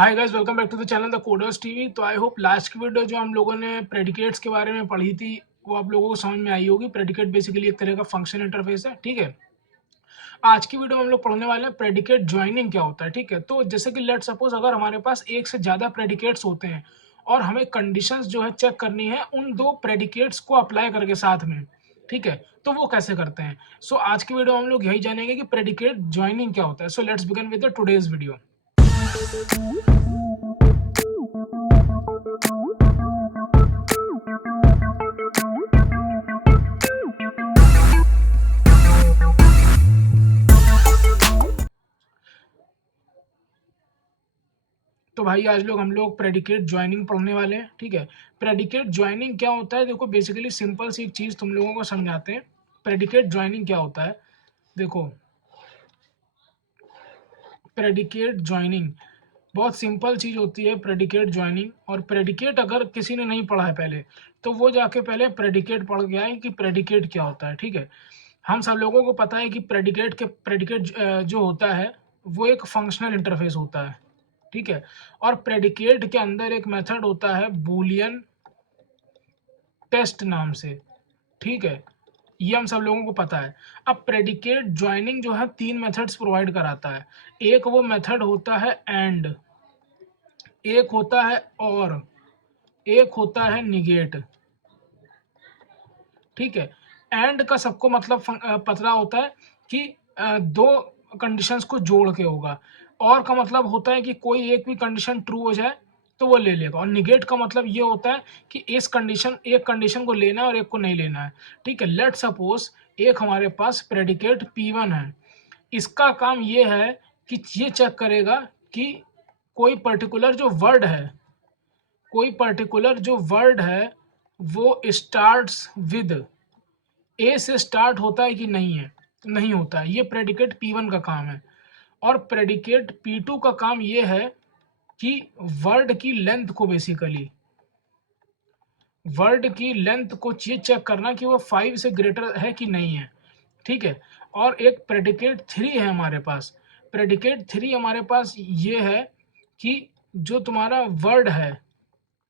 Hi guys, welcome back to the channel the coders TV. तो I hope last की video जो हम लोगों ने प्रेडिकेट्स के बारे में पढ़ी थी वो आप लोगों को समझ में आई होगी। प्रेडिकेट बेसिकली एक तरह का फंक्शन इंटरफेस है, ठीक है। आज की वीडियो में हम लोग पढ़ने वाले हैं प्रेडिकेट ज्वाइनिंग क्या होता है, ठीक है। तो जैसे कि लेट सपोज अगर हमारे पास एक से ज़्यादा प्रेडिकेट्स होते हैं और हमें कंडीशंस जो है चेक करनी है उन दो प्रेडिकेट्स को अप्लाई करके साथ में, ठीक है। तो वो कैसे करते हैं। सो आज की वीडियो में हम लोग यही जानेंगे कि प्रेडिकेट ज्वाइनिंग क्या होता है। So let's begin with the today's video. तो भाई आज हम लोग प्रेडिकेट ज्वाइनिंग पढ़ने वाले हैं, ठीक है। प्रेडिकेट ज्वाइनिंग क्या होता है, देखो बेसिकली सिंपल सी एक चीज़ तुम लोगों को समझाते हैं। प्रेडिकेट ज्वाइनिंग क्या होता है, देखो प्रेडिकेट ज्वाइनिंग बहुत सिंपल चीज़ होती है प्रेडिकेट ज्वाइनिंग। और प्रेडिकेट अगर किसी ने नहीं पढ़ा है पहले तो वो जाके पहले प्रेडिकेट पढ़ के आए कि प्रेडिकेट क्या होता है, ठीक है। हम सब लोगों को पता है कि प्रेडिकेट जो होता है वो एक फंक्शनल इंटरफेस होता है, ठीक है। और प्रेडिकेट के अंदर एक मेथड होता है बूलियन टेस्ट नाम से, ठीक है। ये हम सब लोगों को पता है। अब प्रेडिकेट ज्वाइनिंग जो है तीन मेथड्स प्रोवाइड कराता है। एक वो मेथड होता है एंड, एक होता है और, एक होता है निगेट, ठीक है। एंड का सबको मतलब पता होता है कि दो कंडीशंस को जोड़ के होगा। और का मतलब होता है कि कोई एक भी कंडीशन ट्रू हो जाए तो वो ले लेगा। और निगेट का मतलब ये होता है कि एक कंडीशन को लेना है और एक को नहीं लेना है, ठीक है। लेट सपोज एक हमारे पास प्रेडिकेट P1 है। इसका काम ये है कि ये चेक करेगा कि कोई पर्टिकुलर जो वर्ड है, कोई पर्टिकुलर जो वर्ड है वो स्टार्ट्स विद ए से स्टार्ट होता है कि नहीं है, नहीं होता है। ये प्रेडिकेट P1 का काम है। और प्रेडिकेट P2 का काम ये है कि वर्ड की लेंथ को बेसिकली, वर्ड की लेंथ को ये चेक करना कि वो 5 से ग्रेटर है कि नहीं है, ठीक है। और एक प्रेडिकेट 3 है हमारे पास। प्रेडिकेट 3 हमारे पास ये है कि जो तुम्हारा वर्ड है,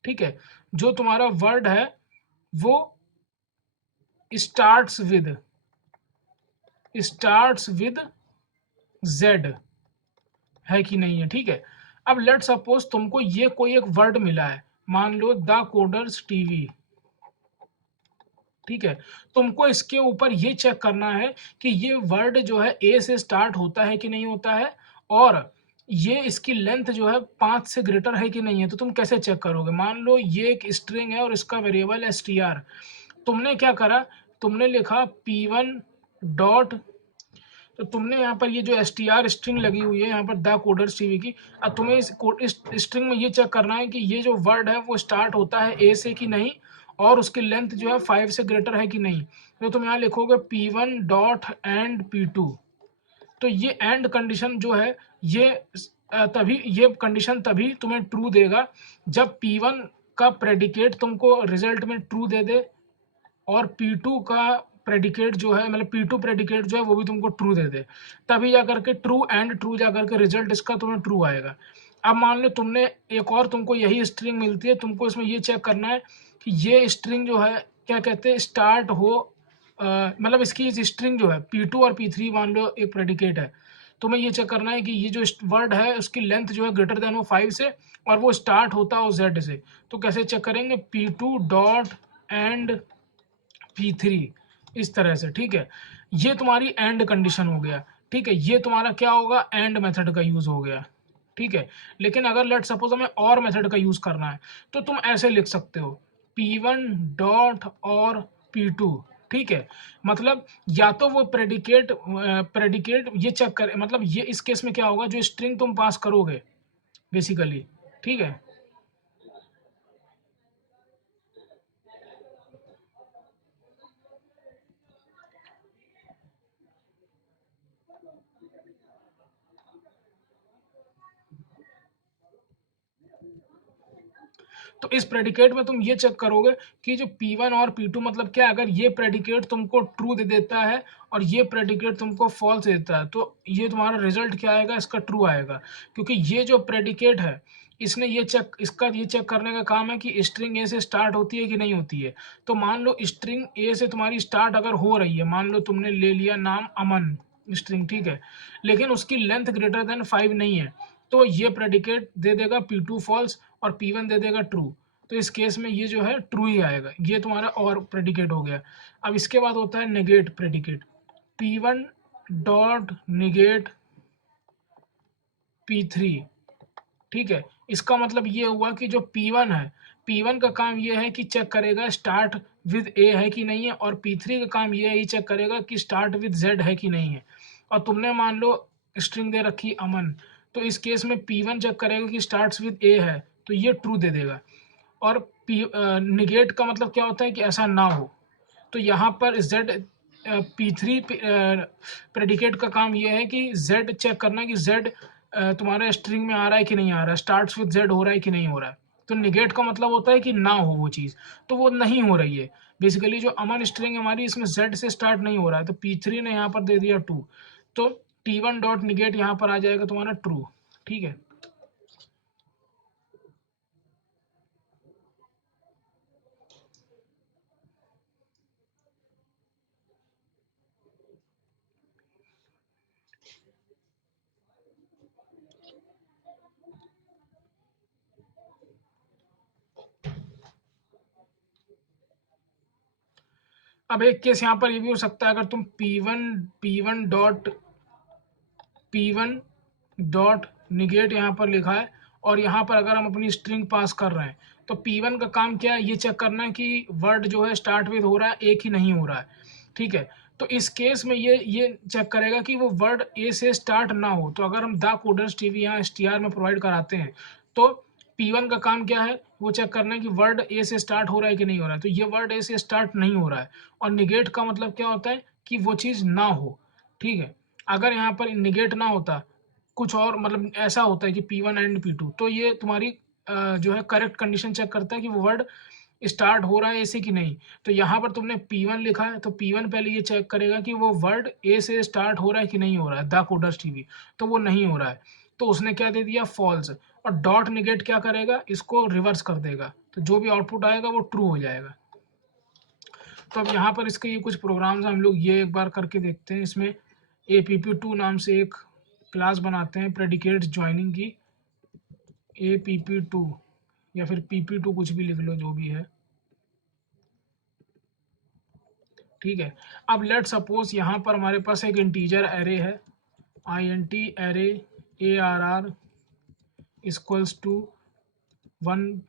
ठीक है, जो तुम्हारा वर्ड है वो starts with, starts with Z है कि नहीं है, ठीक है। अब लेट सपोज तुमको ये कोई एक वर्ड मिला है, मान लो द कोडर्स टीवी, ठीक है। तुमको इसके ऊपर ये चेक करना है कि ये वर्ड जो है ए से स्टार्ट होता है कि नहीं होता है, और ये इसकी लेंथ जो है 5 से ग्रेटर है कि नहीं है। तो तुम कैसे चेक करोगे। मान लो ये एक स्ट्रिंग है और इसका वेरिएबल है str। तुमने क्या करा, तुमने लिखा P1 डॉट, तो तुमने यहाँ पर ये जो str स्ट्रिंग लगी हुई है यहाँ पर द कोडर्स टीवी की। अब तुम्हें इस स्ट्रिंग में ये चेक करना है कि ये जो वर्ड है वो स्टार्ट होता है ए से कि नहीं, और उसकी लेंथ जो है 5 से ग्रेटर है कि नहीं। तो तुम यहाँ लिखोगे P1 डॉट एंड P2। तो ये एंड कंडीशन जो है ये तभी ये कंडीशन तभी तुम्हें ट्रू देगा जब P1 का प्रेडिकेट तुमको रिजल्ट में ट्रू दे दे, और P2 का प्रेडिकेट जो है मतलब P2 प्रेडिकेट जो है वो भी तुमको ट्रू दे दे। तभी जा करके ट्रू एंड ट्रू जा करके रिजल्ट इसका तुम्हें ट्रू आएगा। अब मान लो तुमने एक और तुमको यही स्ट्रिंग मिलती है, तुमको इसमें ये चेक करना है कि ये स्ट्रिंग जो है क्या कहते हैं स्टार्ट हो, मतलब इसकी स्ट्रिंग जो है P2 और P3 मान लो एक प्रेडिकेट है। तुम्हें ये चेक करना है कि ये जो वर्ड है उसकी लेंथ जो है ग्रेटर देन हो 5 से, और वो स्टार्ट होता हो जेड से। तो कैसे चेक करेंगे, P2 डॉट एंड P3, इस तरह से, ठीक है। ये तुम्हारी एंड कंडीशन हो गया, ठीक है। ये तुम्हारा क्या होगा, एंड मेथड का यूज हो गया, ठीक है। लेकिन अगर लेट सपोज हमें और मेथड का यूज करना है तो तुम ऐसे लिख सकते हो P1 डॉट और P2, ठीक है। मतलब या तो वो प्रेडिकेट ये चेक करे, मतलब ये इस केस में क्या होगा, जो स्ट्रिंग तुम पास करोगे बेसिकली, ठीक है। तो इस प्रेडिकेट में तुम ये चेक करोगे कि जो P1 और P2 मतलब क्या है, अगर ये प्रेडिकेट तुमको ट्रू दे देता है और ये प्रेडिकेट तुमको फॉल्स देता है, तो ये तुम्हारा रिजल्ट क्या आएगा, इसका ट्रू आएगा। क्योंकि ये जो प्रेडिकेट है, इसने ये चेक करने का काम है कि स्ट्रिंग ए से स्टार्ट होती है कि नहीं होती है। तो मान लो स्ट्रिंग ए से तुम्हारी स्टार्ट अगर हो रही है, मान लो तुमने ले लिया नाम अमन स्ट्रिंग, ठीक है, लेकिन उसकी लेंथ ग्रेटर देन 5 नहीं है, तो ये प्रेडिकेट दे देगा P2 फॉल्स और P1 दे देगा ट्रू। तो इस केस में ये जो है ट्रू ही आएगा। ये तुम्हारा और प्रेडिकेट हो गया। अब इसके बाद होता है negate predicate, P1 dot negate P3, ठीक है। इसका मतलब ये हुआ कि जो P1 है, P1 का काम ये है कि चेक करेगा स्टार्ट विद ए है कि नहीं है, और P3 का काम ये है ही चेक करेगा कि स्टार्ट विद जेड है कि नहीं है। और तुमने मान लो स्ट्रिंग दे रखी अमन, तो इस केस में P1 चेक करेगा कि स्टार्ट्स विद ए है, तो ये ट्रू दे देगा। और निगेट का मतलब क्या होता है कि ऐसा ना हो। तो यहाँ पर जेड P3 प्रेडिकेट का काम ये है कि जेड चेक करना कि जेड तुम्हारे स्ट्रिंग में आ रहा है कि नहीं आ रहा है, स्टार्ट्स विद जेड हो रहा है कि नहीं हो रहा है। तो निगेट का मतलब होता है कि ना हो वो चीज़, तो वो नहीं हो रही है। बेसिकली जो अमन स्ट्रिंग हमारी, इसमें जेड से स्टार्ट नहीं हो रहा है, तो P3 ने यहाँ पर दे दिया ट्रू, तो T1 डॉट निगेट यहाँ पर आ जाएगा तुम्हारा ट्रू, ठीक है। अब एक केस यहाँ पर ये भी हो सकता है, अगर तुम P1 डॉट निगेट यहाँ पर लिखा है, और यहाँ पर अगर हम अपनी स्ट्रिंग पास कर रहे हैं, तो P1 का काम क्या है, ये चेक करना है कि वर्ड जो है स्टार्ट विद हो रहा है, एक ही नहीं हो रहा है, ठीक है। तो इस केस में ये चेक करेगा कि वो वर्ड ए से स्टार्ट ना हो। तो अगर हम द कोडर्स टीवी यहाँ STR में प्रोवाइड कराते हैं, तो P1 का काम क्या है, वो चेक करना है कि वर्ड ए से स्टार्ट हो रहा है कि नहीं हो रहा है, तो ये वर्ड ए से स्टार्ट नहीं हो रहा है। और निगेट का मतलब क्या होता है कि वो चीज़ ना हो, ठीक है। अगर यहाँ पर निगेट ना होता, कुछ और मतलब ऐसा होता है कि P1 एंड P2, तो ये तुम्हारी जो है करेक्ट कंडीशन चेक करता है कि वो वर्ड स्टार्ट हो रहा है ऐसे कि नहीं। तो यहाँ पर तुमने P1 लिखा है, तो P1 पहले ये चेक करेगा कि वो वर्ड ए से स्टार्ट हो रहा है कि नहीं हो रहा है, द कोडर्स टीवी, तो वो नहीं हो रहा है, तो उसने क्या दे दिया, फॉल्स। और डॉट निगेट क्या करेगा, इसको रिवर्स कर देगा, तो जो भी आउटपुट आएगा वो ट्रू हो जाएगा। तो अब यहाँ पर इसके ये कुछ प्रोग्राम्स हम लोग ये एक बार करके देखते हैं। इसमें APP2 नाम से एक क्लास बनाते हैं प्रेडिकेट ज्वाइनिंग की, APP2 या फिर PP2 कुछ भी लिख लो, जो भी है, ठीक है। अब लेट सपोज यहाँ पर हमारे पास एक इंटीजर एरे है, INT array ARR equals to 1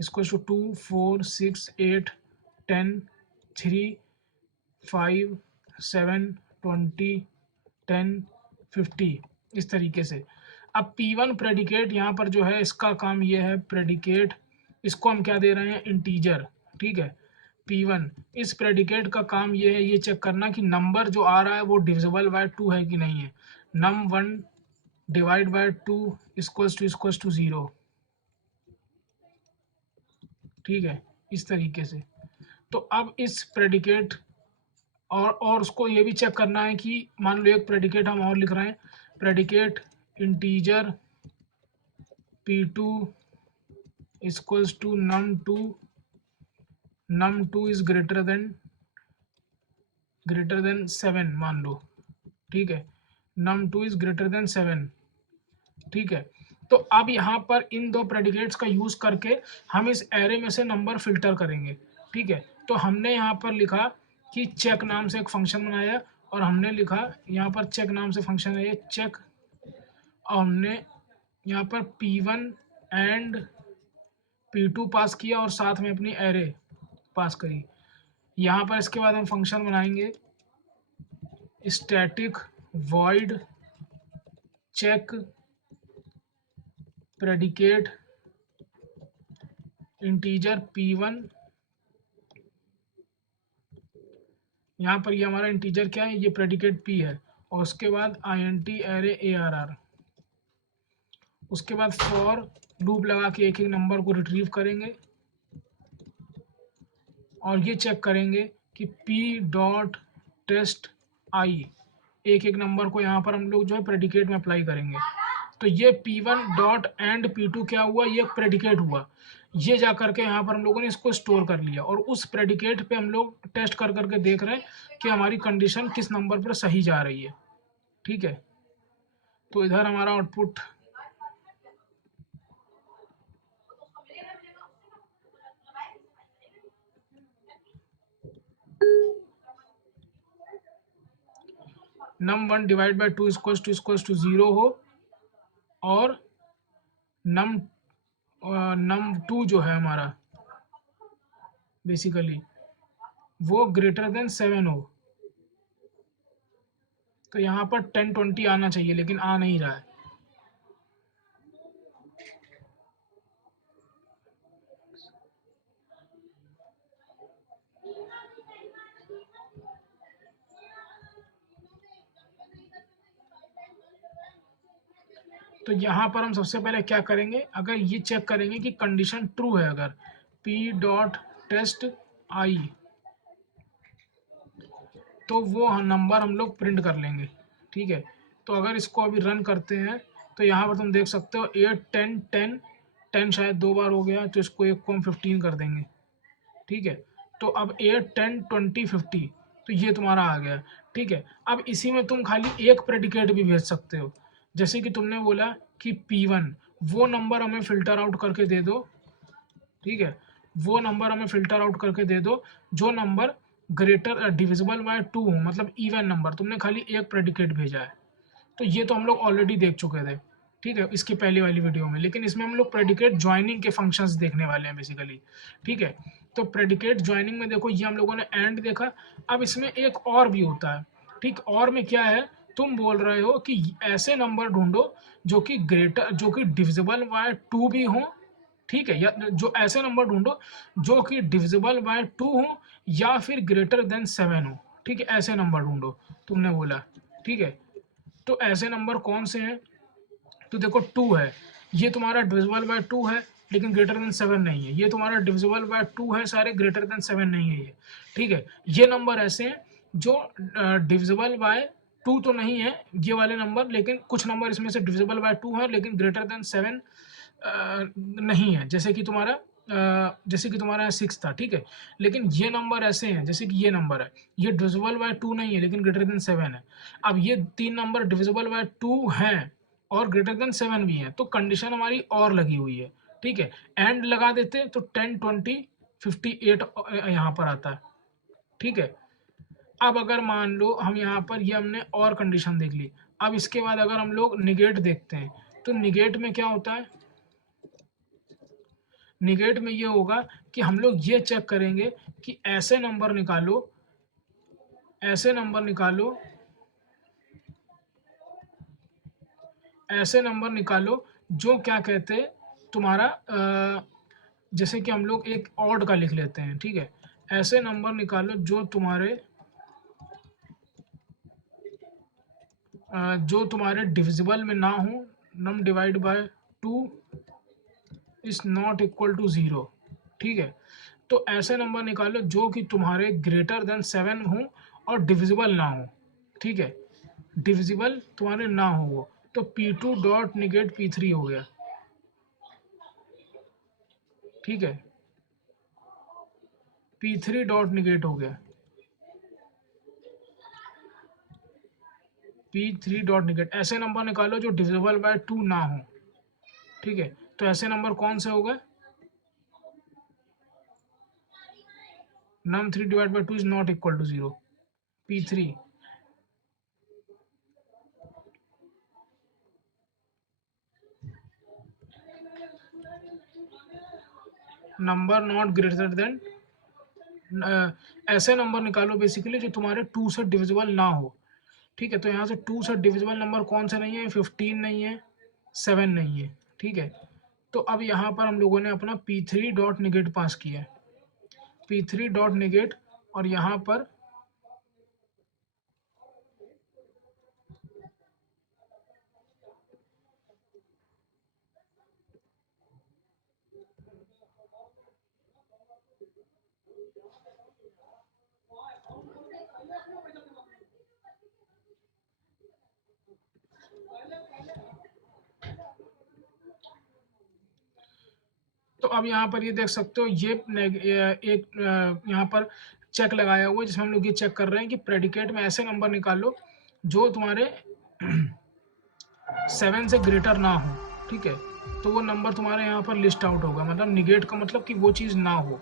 equals to 2 4 6 8 10 3 5 7 20 10 50, इस तरीके से। अब P1 प्रेडिकेट यहाँ पर जो है, इसका काम ये है, प्रेडिकेट इसको हम क्या दे रहे हैं, इंटीजर, ठीक है। P1 इस प्रेडिकेट का काम ये है, ये चेक करना कि नंबर जो आ रहा है वो डिविजिबल बाय 2 है कि नहीं है। num1 divide by 2 equals to 0, ठीक है, इस तरीके से। तो अब इस प्रेडिकेट और उसको ये भी चेक करना है कि मान लो एक प्रेडिकेट हम और लिख रहे हैं, predicate integer P2 equals to num2 is greater than 7 मान लो, ठीक है, num2 इज ग्रेटर देन 7, ठीक है। तो अब यहाँ पर इन दो प्रेडिकेट्स का यूज करके हम इस एरे में से नंबर फिल्टर करेंगे, ठीक है। तो हमने यहाँ पर लिखा कि चेक नाम से एक फंक्शन बनाया, और हमने लिखा यहाँ पर चेक नाम से फंक्शन है ये चेक, और हमने यहाँ पर P1 एंड P2 पास किया और साथ में अपनी एरे पास करी। यहाँ पर इसके बाद हम फंक्शन बनाएंगे static void check predicate integer P1, यहाँ पर ये हमारा इंटीजर क्या है, ये प्रेडिकेट P है, और उसके बाद INT एरे ARR, उसके बाद फॉर लूप लगा के एक एक नंबर को रिट्रीव करेंगे और ये चेक करेंगे कि पी डॉट टेस्ट आई, एक एक नंबर को यहाँ पर हम लोग जो है प्रेडिकेट में अप्लाई करेंगे। तो ये P1 डॉट एंड P2 क्या हुआ, ये प्रेडिकेट हुआ। ये जा करके यहाँ पर हम लोगों ने इसको स्टोर कर लिया और उस प्रेडिकेट पे हम लोग टेस्ट कर करके देख रहे हैं कि हमारी कंडीशन किस नंबर पर सही जा रही है। ठीक है, तो इधर हमारा output num1 divide by 2 equals to 0 हो और num num2 जो है हमारा बेसिकली वो ग्रेटर देन 7 हो। तो यहाँ पर 1020 आना चाहिए लेकिन आ नहीं रहा है। तो यहाँ पर हम सबसे पहले क्या करेंगे, अगर ये चेक करेंगे कि कंडीशन ट्रू है, अगर p डॉट टेस्ट आई तो वो नंबर हम लोग प्रिंट कर लेंगे। ठीक है, तो अगर इसको अभी रन करते हैं तो यहाँ पर तुम देख सकते हो 8 10 10 10 शायद 2 बार हो गया, तो इसको एक को हम 15 कर देंगे। ठीक है, तो अब 8 10 20 50 तो ये तुम्हारा आ गया। ठीक है, अब इसी में तुम खाली एक प्रेडिकेट भी भेज सकते हो, जैसे कि तुमने बोला कि P1 वो नंबर हमें फ़िल्टर आउट करके दे दो। ठीक है, वो नंबर हमें फ़िल्टर आउट करके दे दो जो नंबर ग्रेटर डिविजिबल बाय 2 हो, मतलब इवन नंबर। तुमने खाली एक प्रेडिकेट भेजा है, तो ये तो हम लोग ऑलरेडी देख चुके थे। ठीक है, इसकी पहली वाली वीडियो में, लेकिन इसमें हम लोग प्रेडिकेट ज्वाइनिंग के फंक्शंस देखने वाले हैं बेसिकली। ठीक है, तो प्रेडिकेट ज्वाइनिंग में देखो ये हम लोगों ने एंड देखा। अब इसमें एक और भी होता है। ठीक, और में क्या है, तुम बोल रहे हो कि ऐसे नंबर ढूंढो जो कि डिविजिबल बाय 2 भी हो। ठीक है, या जो ऐसे नंबर ढूंढो जो कि डिविजिबल बाय 2 हो या फिर ग्रेटर देन 7 हो। ठीक है, ऐसे नंबर ढूंढो तुमने बोला। ठीक है, तो ऐसे नंबर कौन से हैं, तो देखो 2 है, ये तुम्हारा डिविजिबल बाय 2 है लेकिन ग्रेटर देन 7 नहीं है। ये तुम्हारा डिविजिबल बाय 2 है सारे, ग्रेटर देन 7 नहीं है ये। ठीक है, ये नंबर ऐसे हैं जो डिविजिबल बाय 2 तो नहीं है ये वाले नंबर, लेकिन कुछ नंबर इसमें से डिविजिबल बाय 2 है लेकिन ग्रेटर देन 7 नहीं है, जैसे कि तुम्हारा 6 था। ठीक है, लेकिन ये नंबर ऐसे हैं जैसे कि ये नंबर है, ये डिविजिबल बाय 2 नहीं है लेकिन ग्रेटर देन 7 है। अब ये 3 नंबर डिविजिबल बाय 2 हैं और ग्रेटर देन 7 भी है, तो कंडीशन हमारी और लगी हुई है। ठीक है, एंड लगा देते तो 10 20 58 यहाँ पर आता है। ठीक है, अब अगर मान लो हम यहाँ पर ये हमने और कंडीशन देख ली। अब इसके बाद अगर हम लोग निगेट देखते हैं तो निगेट में क्या होता है, निगेट में ये होगा कि हम लोग ये चेक करेंगे कि ऐसे नंबर निकालो ऐसे नंबर निकालो जो क्या कहते हैं तुम्हारा जैसे कि हम लोग एक ऑड का लिख लेते हैं। ठीक है, ऐसे नंबर निकालो जो तुम्हारे डिविजिबल में ना हो, num divide by 2 is not equal to 0। ठीक है, तो ऐसे नंबर निकालो जो कि तुम्हारे ग्रेटर देन 7 हो और डिविजिबल ना हो। ठीक है, डिविजिबल तुम्हारे ना हो वो, तो P2 डॉट निगेट P3 हो गया। ठीक है, P3 डॉट निगेट हो गया, P3 डॉट निगेट। ऐसे नंबर निकालो जो डिविजिबल बाय 2 ना हो। ठीक है, तो ऐसे नंबर कौन से हो गए, num 3 divide by 2 is not equal to 0, P3। Number not greater than, ऐसे नंबर निकालो बेसिकली जो तुम्हारे 2 से डिविजिबल ना हो। ठीक है, तो यहाँ से 2 से डिविजिबल नंबर कौन से नहीं है, 15 नहीं है, 7 नहीं है। ठीक है, तो अब यहाँ पर हम लोगों ने अपना P3 डॉट निगेट पास किया है, P3 डॉट निगेट, और यहाँ पर तो अब यहाँ पर ये देख सकते हो, ये एक यहाँ पर चेक लगाया हुआ है, जिसमें हम लोग ये चेक कर रहे हैं कि प्रेडिकेट में ऐसे नंबर निकालो जो तुम्हारे 7 से ग्रेटर ना हो, ठीक है। तो वो नंबर तुम्हारे यहाँ पर लिस्ट आउट होगा, मतलब निगेट का मतलब कि वो चीज़ ना हो,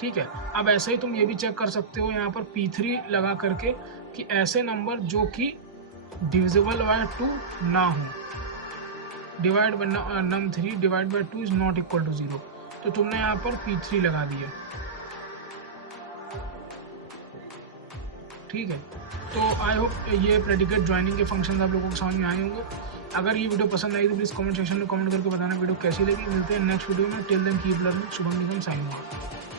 ठीक है। अब ऐसे ही तुम ये भी चेक कर सकते हो यहाँ पर P3 लगा करके कि ऐसे नंबर जो कि डिविजिबल बाय 2 ना हो, divide by num3 divide by 2 is not equal to 0। तो तुमने यहाँ पर P3 लगा दिया, ठीक है। तो आई होप ये प्रेडिकेट ज्वाइनिंग के फंक्शन आप लोगों को समझ में आए होंगे। अगर ये वीडियो पसंद आई तो प्लीज़ कमेंट सेक्शन में कमेंट करके बताना वीडियो कैसी लगी। मिलते हैं नेक्स्ट वीडियो में। Till then keep learning. Shubham Nigam signing of.